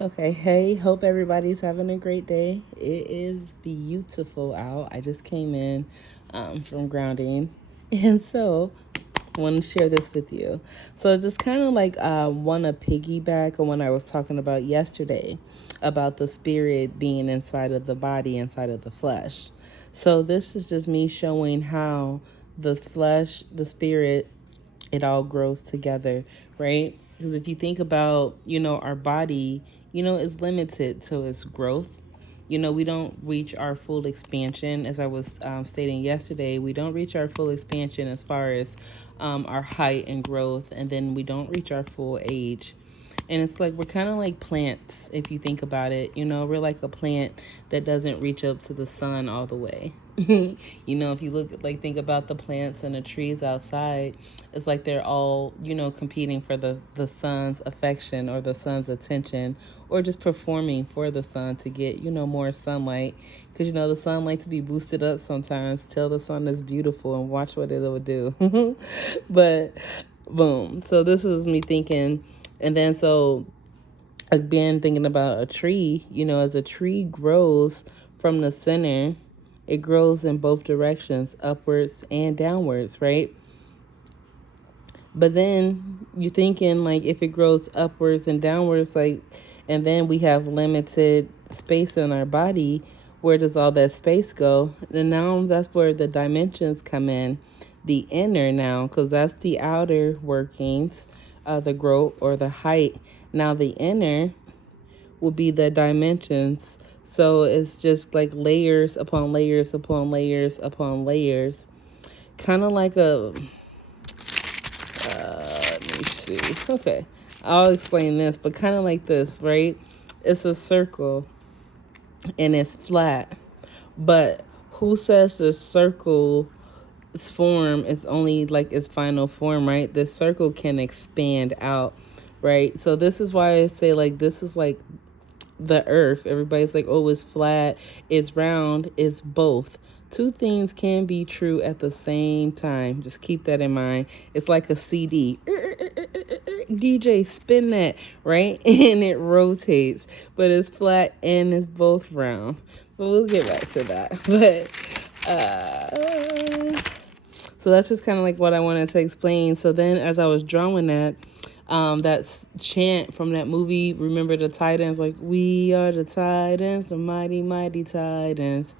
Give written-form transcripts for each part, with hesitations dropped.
Okay, hey, hope everybody's having a great day. It is beautiful out. I just came in from grounding, and so want to share this with you. So it's just kind of like want to piggyback on what I was talking about yesterday about the spirit being inside of the body, inside of the flesh. So this is just me showing how the flesh, the spirit, it all grows together, right? Because if you think about, our body, is limited to its growth. We don't reach our full expansion, as I was stating yesterday. We don't reach our full expansion as far as our height and growth, and then we don't reach our full age. And it's like we're kind of like plants, if you think about it. We're like a plant that doesn't reach up to the sun all the way. If you think about the plants and the trees outside, it's like they're all, competing for the sun's affection or the sun's attention, or just performing for the sun to get, more sunlight. Because, the sun likes to be boosted up sometimes. Tell the sun is beautiful and watch what it will do. But, boom. So this is me thinking. And then so again, thinking about a tree, as a tree grows from the center, it grows in both directions, upwards and downwards, right? But then you're thinking, like, if it grows upwards and downwards, like, and then we have limited space in our body, where does all that space go? And now that's where the dimensions come in. The inner now, because that's the outer workings, the growth or the height. Now the inner will be the dimensions. So it's just like layers upon layers upon layers upon layers. Kind of like let me see. Okay, I'll explain this, but kind of like this, right? It's a circle and it's flat. But who says the circle's form is only like its final form, right? The circle can expand out, right? So this is why I say, like, this is like the earth. Everybody's like, oh, it's flat, it's round. It's both. Two things can be true at the same time. Just keep that in mind. It's like a CD. DJ, spin that, right? And it rotates, but it's flat and it's both round. But we'll get back to that. But so that's just kind of like what I wanted to explain. So then, as I was drawing that chant from that movie, Remember the Titans, like, we are the Titans, the mighty, mighty Titans.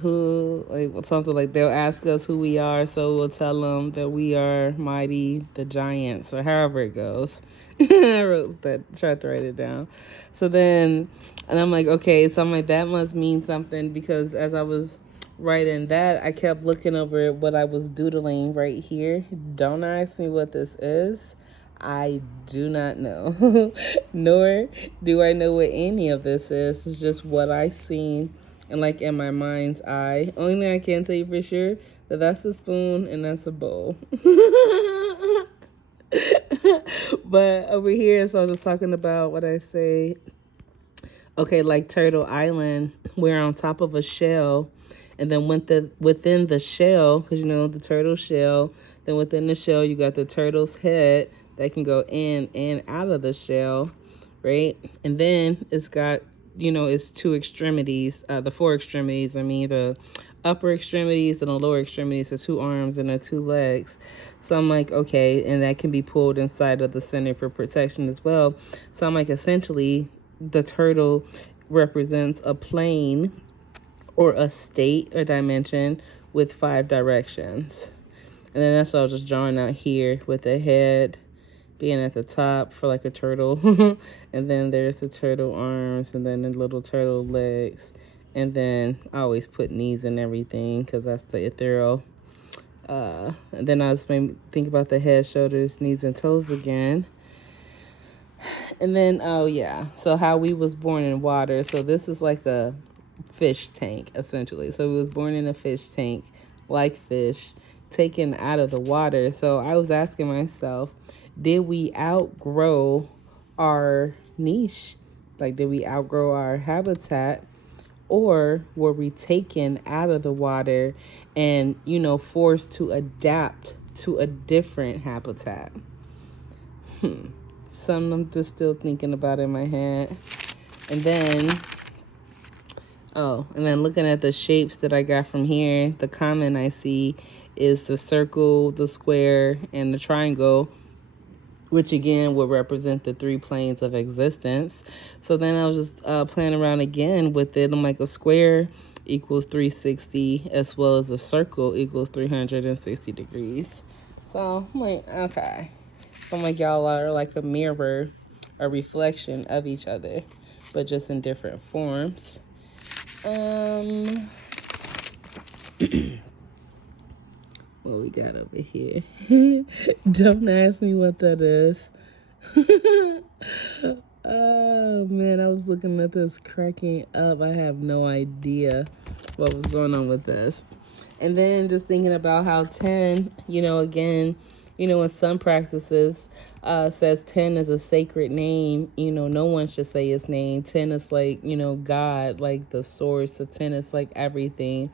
Who, like, something like, they'll ask us who we are, so we'll tell them that we are mighty, the giants, or however it goes. I wrote that, tried to write it down. So then, and I'm like, okay, so I'm like, that must mean something, because as I was writing that, I kept looking over what I was doodling right here. Don't ask me what this is. I do not know. Nor do I know what any of this is. It's just what I seen and like in my mind's eye. Only thing I can tell you for sure, that that's a spoon and that's a bowl. But over here, so I was just talking about what I say. Okay, like Turtle Island, we're on top of a shell, and then within the shell, because the turtle shell, then within the shell you got the turtle's head that can go in and out of the shell, right? And then it's got, its two extremities, the four extremities. I mean, the upper extremities and the lower extremities, the two arms and the two legs. So I'm like, okay, and that can be pulled inside of the center for protection as well. So I'm like, essentially, the turtle represents a plane or a state or dimension with 5 directions. And then that's what I was just drawing out here, with the head being at the top for like a turtle. And then there's the turtle arms, and then the little turtle legs. And then I always put knees and everything because that's the ethereal. And then I just made me think about the head, shoulders, knees, and toes again. And then, oh yeah, so how we was born in water. So this is like a fish tank, essentially. So we was born in a fish tank, like fish, taken out of the water. So I was asking myself, did we outgrow our niche? Like, did we outgrow our habitat? Or were we taken out of the water and, forced to adapt to a different habitat? something I'm just still thinking about in my head. And then, and then looking at the shapes that I got from here, the common I see is the circle, the square, and the triangle, which again would represent the 3 planes of existence. So then I was just playing around again with it. I'm like, a square equals 360, as well as a circle equals 360 degrees. So I'm like, okay. So I'm like, y'all are like a mirror, a reflection of each other, but just in different forms. What we got over here? Don't ask me what that is. Oh man, I was looking at this cracking up. I have no idea what was going on with this. And then just thinking about how 10, again, in some practices, says 10 is a sacred name. No one should say his name. 10 is like, God, like the source of 10 is like everything.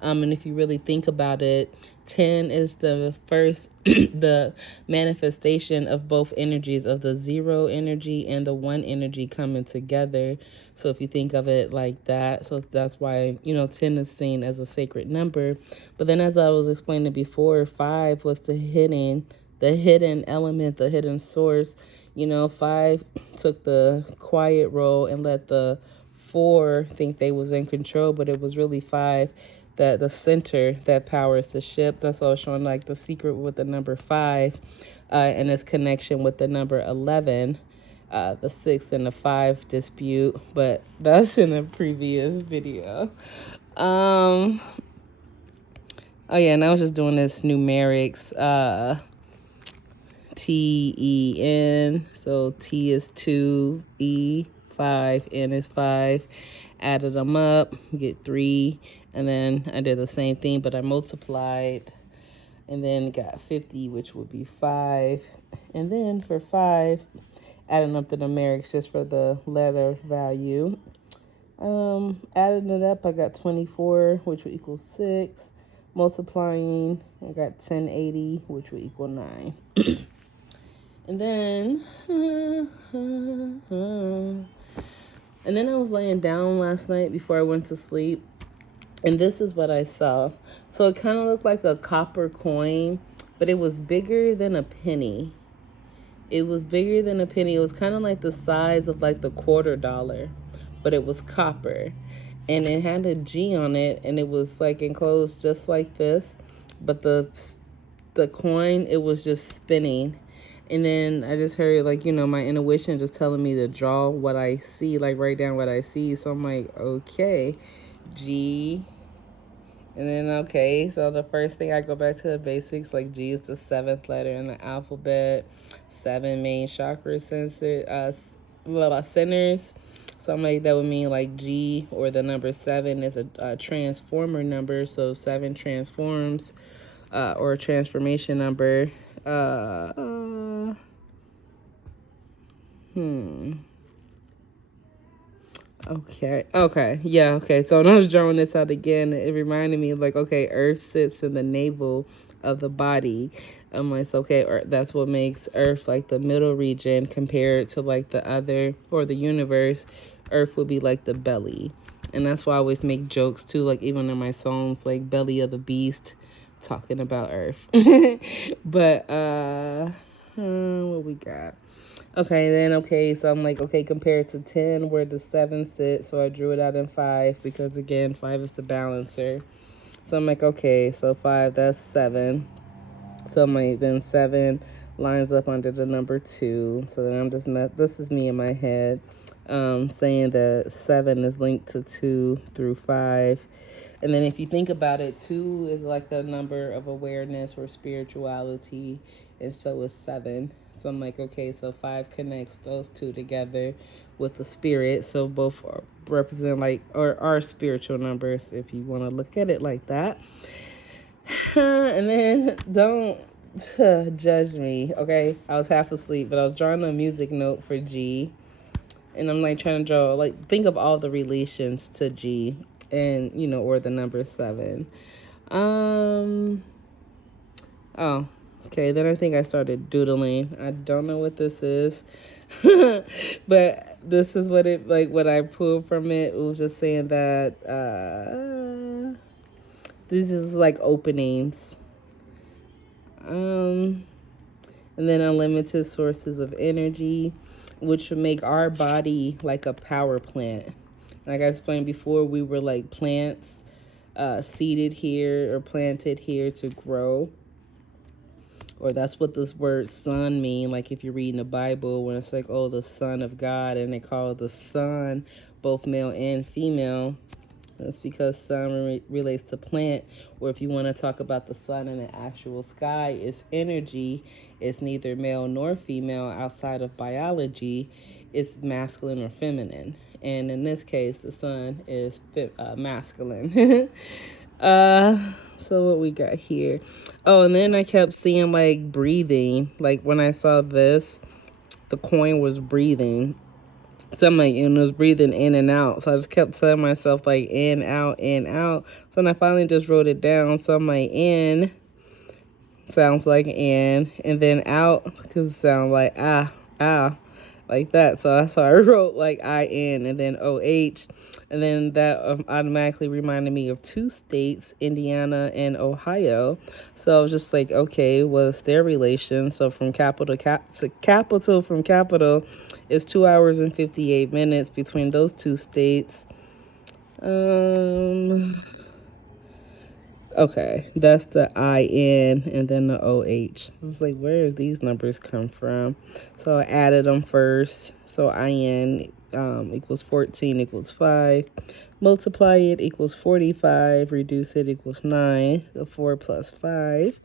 And if you really think about it, 10 is the first, the manifestation of both energies, of the 0 energy and the 1 energy coming together. So if you think of it like that, so that's why, 10 is seen as a sacred number. But then as I was explaining before, 5 was the hidden element, the hidden source. 5 took the quiet role and let the 4 think they was in control, but it was really 5, that the center that powers the ship. That's all showing like the secret with the number 5, and its connection with the number 11, the 6 and the 5 dispute, but that's in a previous video. Oh yeah, and I was just doing this numerics, TEN. So T is 2, E 5, N is 5. Added them up, get 3. And then I did the same thing, but I multiplied and then got 50, which would be 5. And then for 5, adding up the numerics just for the letter value. Adding it up, I got 24, which would equal 6. Multiplying, I got 1080, which would equal 9. And then, I was laying down last night before I went to sleep. And this is what I saw. So it kind of looked like a copper coin, but it was bigger than a penny. It was bigger than a penny. It was kind of like the size of like the $quarter, but it was copper. And it had a G on it, and it was like enclosed just like this. But the coin, it was just spinning. And then I just heard like, my intuition just telling me to draw what I see, like write down what I see. So I'm like, okay, G. And then, okay, so the first thing I go back to the basics, like G is the 7th letter in the alphabet, 7 main chakra centers. So I'm like, that would mean like G, or the number 7 is a transformer number. So 7 transforms, or a transformation number. Okay. Yeah, okay. So when I was drawing this out again, it reminded me like, okay, Earth sits in the navel of the body. I'm like, okay, that's what makes Earth like the middle region compared to like the other, or the universe. Earth would be like the belly. And that's why I always make jokes too, like even in my songs, like Belly of the Beast, talking about Earth. But what we got? Okay, so I'm like, okay, compared to 10, where the 7 sits, so I drew it out in 5, because again, 5 is the balancer. So I'm like, okay, so 5, that's 7. So I'm like, then 7 lines up under the number 2. So then I'm just, this is me in my head, saying that 7 is linked to 2 through 5. And then if you think about it, 2 is like a number of awareness or spirituality, and so is 7. So I'm like, okay, so 5 connects those 2 together with the spirit. So both represent like, or are spiritual numbers, if you want to look at it like that. And then don't judge me, okay? I was half asleep, but I was drawing a music note for G. And I'm like trying to draw, like, think of all the relations to G, and, or the number 7. Okay, then I think I started doodling. I don't know what this is. But this is what it like what I pulled from it. It was just saying that this is like openings. And then unlimited sources of energy, which would make our body like a power plant. Like I explained before, we were like plants seeded here or planted here to grow. Or that's what this word son mean. Like if you're reading the Bible, when it's like, oh, the Son of God, and they call it the Son, both male and female. That's because sun relates to plant. Or if you want to talk about the sun in the actual sky, it's energy. It's neither male nor female outside of biology. It's masculine or feminine. And in this case, the sun is masculine. So what we got here? Oh, and then I kept seeing like breathing. Like when I saw this, the coin was breathing. So I'm like, and it was breathing in and out. So I just kept telling myself like in, out, in, out. So then I finally just wrote it down. So I'm like, in sounds like in, and then out because it sounds like ah, like that. So that's why I wrote like in and then OH. And then that automatically reminded me of two states, Indiana and Ohio. So I was just like, okay, what's their relation? So from capital to capital from capital is 2 hours and 58 minutes between those two states. Okay, that's the IN and then the OH. I was like, where do these numbers come from? So I added them first. So IN equals 14 equals 5. Multiply it equals 45. Reduce it equals 9. The 4 plus 5.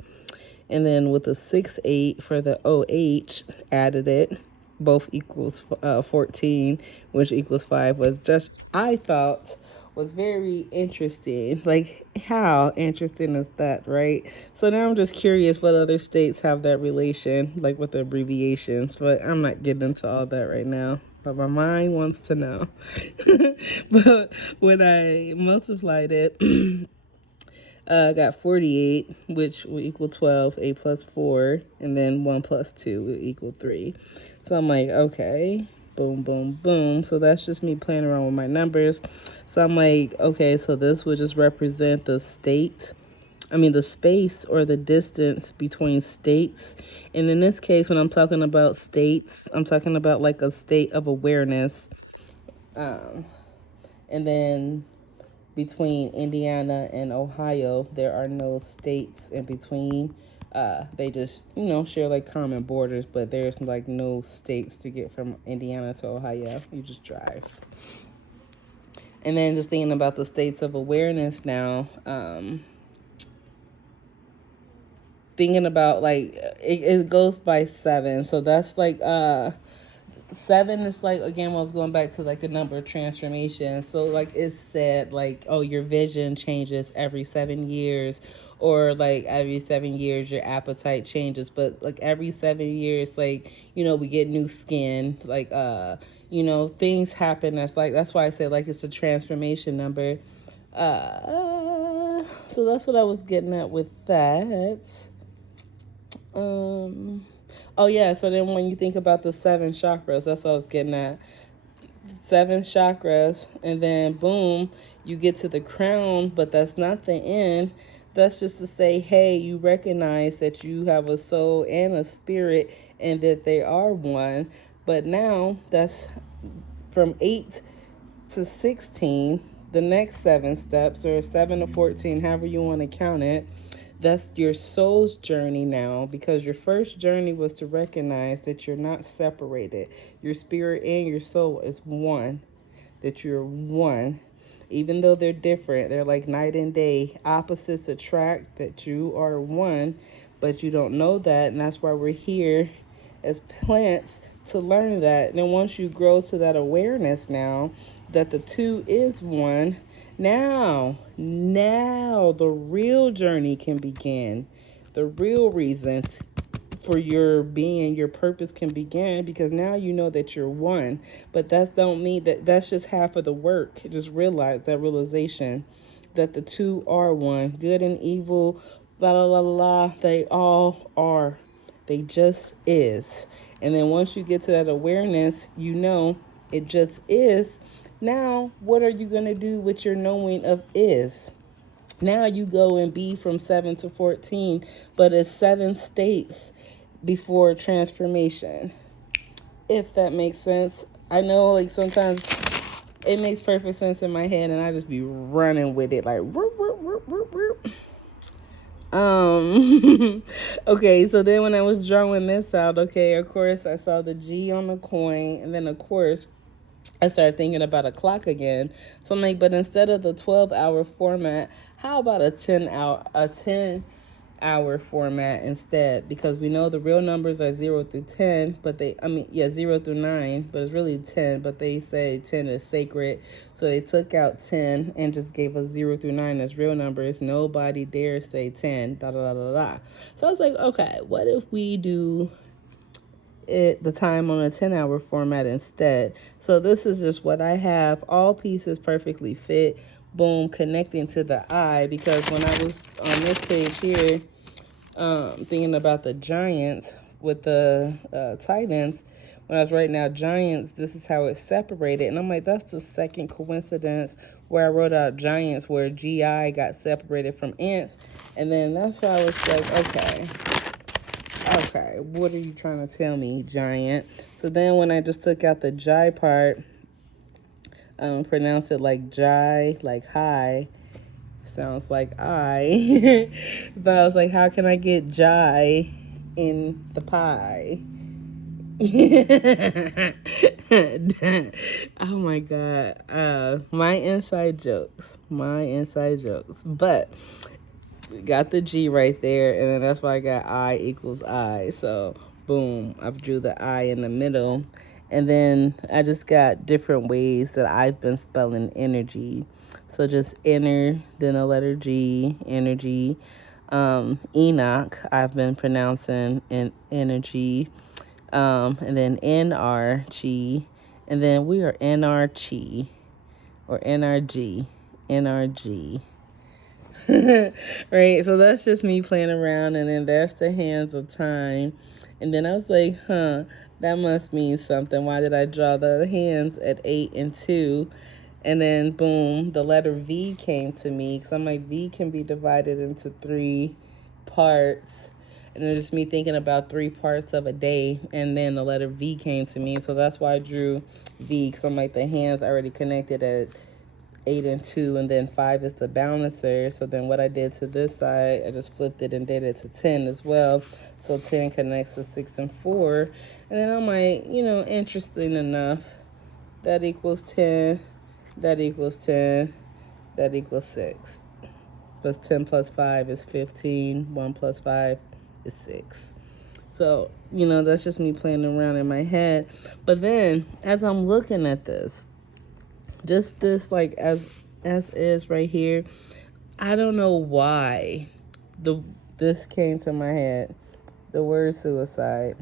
And then with the 6, 8 for the OH, added it. Both equals 14, which equals 5, was just, I thought, was very interesting. Like, how interesting is that, right? So now I'm just curious what other states have that relation, like with the abbreviations, but I'm not getting into all that right now. But my mind wants to know. But when I multiplied it, got 48, which will equal 12, 8 plus 4, and then 1 plus 2 will equal 3. So I'm like, okay, boom, boom, boom. So that's just me playing around with my numbers. So I'm like, okay, so this would just represent the the space or the distance between states. And in this case, when I'm talking about states, I'm talking about like a state of awareness. And then between Indiana and Ohio, there are no states in between. They just, share like common borders, but there's like no states to get from Indiana to Ohio. You just drive. And then just thinking about the states of awareness now, thinking about like, it goes by 7. So that's like, 7 is like, again, I was going back to like the number of transformations. So like it said like, oh, your vision changes every 7 years, or like every 7 years your appetite changes. But like every 7 years, like, we get new skin, like things happen. That's why I say like it's a transformation number. So that's what I was getting at with that. Oh yeah, so then when you think about the 7 chakras, that's what I was getting at. 7 chakras, and then boom, you get to the crown, but that's not the end. That's just to say, hey, you recognize that you have a soul and a spirit and that they are one. But now that's from 8 to 16, the next 7 steps, or 7 to 14, however you want to count it. That's your soul's journey now, because your first journey was to recognize that you're not separated. Your spirit and your soul is one, that you're one. Even though they're different, they're like night and day. Opposites attract, that you are one, but you don't know that. And that's why we're here as plants, to learn that. And then once you grow to that awareness now that the two is one, now the real journey can begin. The real reason for your being, your purpose can begin, because now you know that you're one. But that don't mean that's just half of the work. Just realize that realization that the two are one. Good and evil la la la la la. They all are. They just is. And then once you get to that awareness, you know it just is. Now, what are you going to do with your knowing of is? Now you go and be from 7 to 14, but it's 7 states before transformation. If that makes sense. I know, like, sometimes it makes perfect sense in my head, and I just be running with it, like, whoop, whoop, whoop, whoop, whoop. Okay, so then when I was drawing this out, okay, of course, I saw the G on the coin, and then, of course, I started thinking about a clock again. So I'm like, but instead of the 12-hour format, how about a 10-hour format instead? Because we know the real numbers are 0 through 10, but 0 through 9, but it's really 10, but they say 10 is sacred. So they took out 10 and just gave us 0 through 9 as real numbers. Nobody dares say 10, da da da da da. So I was like, okay, what if we do the time on a 10-hour format instead? So this is just what I have. All pieces perfectly fit. Boom, connecting to the eye, because when I was on this page here, thinking about the giants with the titans, when I was writing out giants, this is how it's separated. And I'm like, that's the second coincidence where I wrote out giants, where GI got separated from ants. And then that's why I was like, okay, what are you trying to tell me, giant? So then when I just took out the Jai part, pronounce it like Jai, like high. Sounds like I. But I was like, how can I get Jai in the pie? Oh my God. My inside jokes. But got the G right there, and then that's why I got I equals I. So boom, I drew the I in the middle, and then I just got different ways that I've been spelling energy. So just inner, then a letter G, energy. Enoch, I've been pronouncing in energy, and then NR chi, and then we are NR chi, or NRG, NRG. Right, so that's just me playing around, and then there's the hands of time. And then I was like, that must mean something. Why did I draw the hands at 8 and 2? And then boom, the letter V came to me, because I'm like, V can be divided into 3 parts. And it's just me thinking about 3 parts of a day, and then the letter V came to me. So that's why I drew V, because I'm like, the hands already connected at 8 and 2, and then 5 is the balancer. So then what I did to this side, I just flipped it and did it to 10 as well. So 10 connects to 6 and 4. And then I'm like, interesting enough, that equals 10, that equals 10, that equals 6. Plus 10 plus 5 is 15. 1 plus 5 is 6. So, that's just me playing around in my head. But then, as I'm looking at this, just this, like, as is right here, I don't know why this came to my head, the word suicide.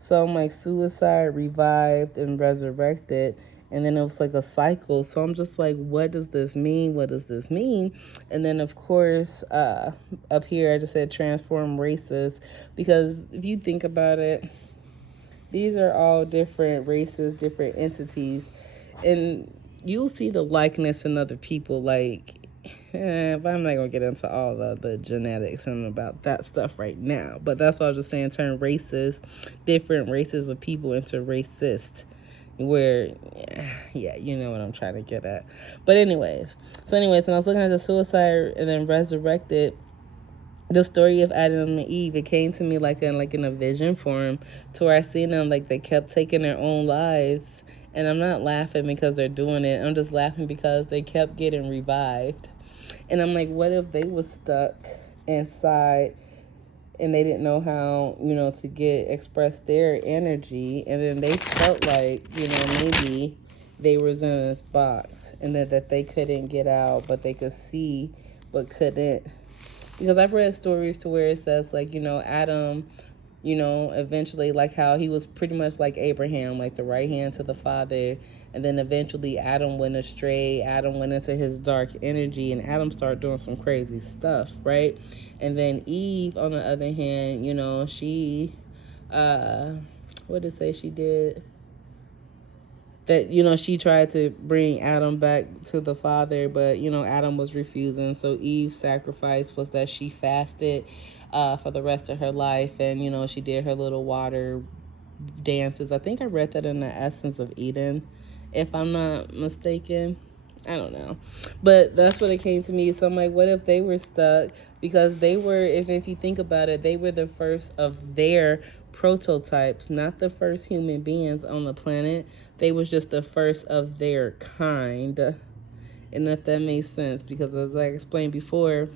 So I'm like, suicide, revived, and resurrected. And then it was like a cycle. So I'm just like, what does this mean? What does this mean? And then, of course, up here, I just said transform races. Because if you think about it, these are all different races, different entities. And you'll see the likeness in other people. Like, but I'm not going to get into all the genetics and about that stuff right now. But that's what I was just saying, turn races, different races of people into racist. Where, yeah, you know what I'm trying to get at. But anyways, when I was looking at the suicide and then resurrected, the story of Adam and Eve, it came to me like in a vision form, to where I seen them, like, they kept taking their own lives. And I'm not laughing because they're doing it. I'm just laughing because they kept getting revived. And I'm like, what if they was stuck inside and they didn't know how, to express their energy, and then they felt like, maybe they was in this box, and that they couldn't get out, but they could see but couldn't. Because I've read stories to where it says, like, Adam, eventually, like how he was pretty much like Abraham, like the right hand to the Father. And then eventually Adam went astray. Adam went into his dark energy, and Adam started doing some crazy stuff, right? And then Eve, on the other hand, you know, she, what did it say she did? That, you know, she tried to bring Adam back to the Father, but, you know, Adam was refusing. So Eve's sacrifice was that she fasted for the rest of her life, and, you know, she did her little water dances. I think I read that in the Essence of Eden, if I'm not mistaken. I don't know, but that's what it came to me. So I'm like, what if they were stuck? Because they were, if you think about it, they were the first of their prototypes, not the first human beings on the planet. They was just the first of their kind. And if that makes sense, because as I explained before,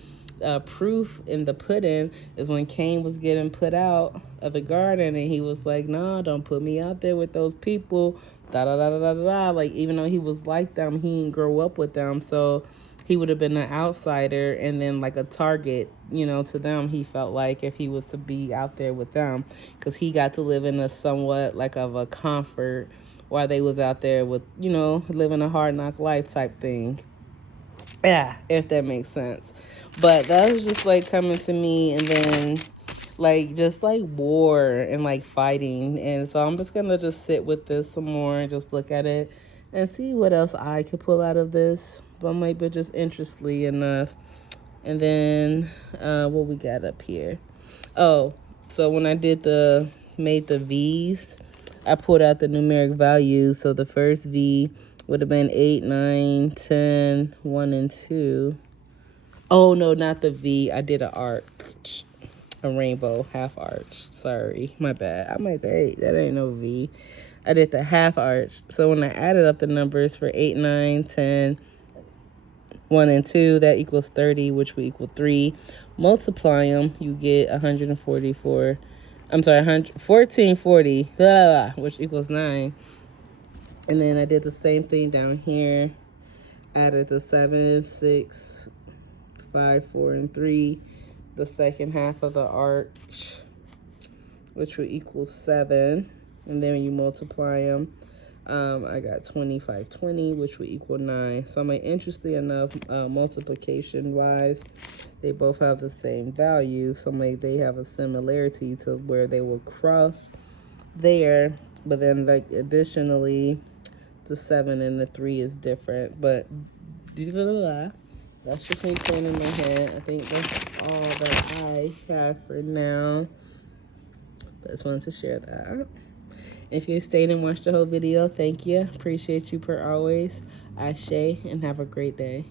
proof in the pudding is when Cain was getting put out of the garden, and he was like, "Nah, don't put me out there with those people." Da da da da da da. Like, even though he was like them, he didn't grow up with them, so he would have been an outsider and then like a target, you know, to them. He felt like if he was to be out there with them, because he got to live in a somewhat like of a comfort while they was out there with, you know, living a hard knock life type thing. Yeah, if that makes sense. But that was just like coming to me, and then like just like war and like fighting. And so I'm just gonna just sit with this some more and just look at it and see what else I could pull out of this. But might be just interestingly enough. And then what we got up here. Oh, so when I made the V's, I pulled out the numeric values. So the first V would have been 8, 9, 10, 1, and 2. Oh, no, not the V. I did an arch, a rainbow, half arch. Sorry, my bad. I'm like, hey, that ain't no V. I did the half arch. So when I added up the numbers for 8, 9, 10, 1, and 2, that equals 30, which will equal 3. Multiply them, you get 144. I'm sorry, 1440, blah, blah, blah, which equals 9. And then I did the same thing down here. Added the 7, 6, 5, 4, and 3. The second half of the arch, which will equal 7. And then when you multiply them, I got 2520, which will equal 9. So I'm like, interestingly enough, multiplication-wise, they both have the same value. So I'm like, they have a similarity to where they will cross there. But then, like, additionally, the 7 and the 3 is different. But that's just me playing in my head. I think that's all that I have for now. But I just wanted to share that. If you stayed and watched the whole video, thank you. Appreciate you per always. Ashe, and have a great day.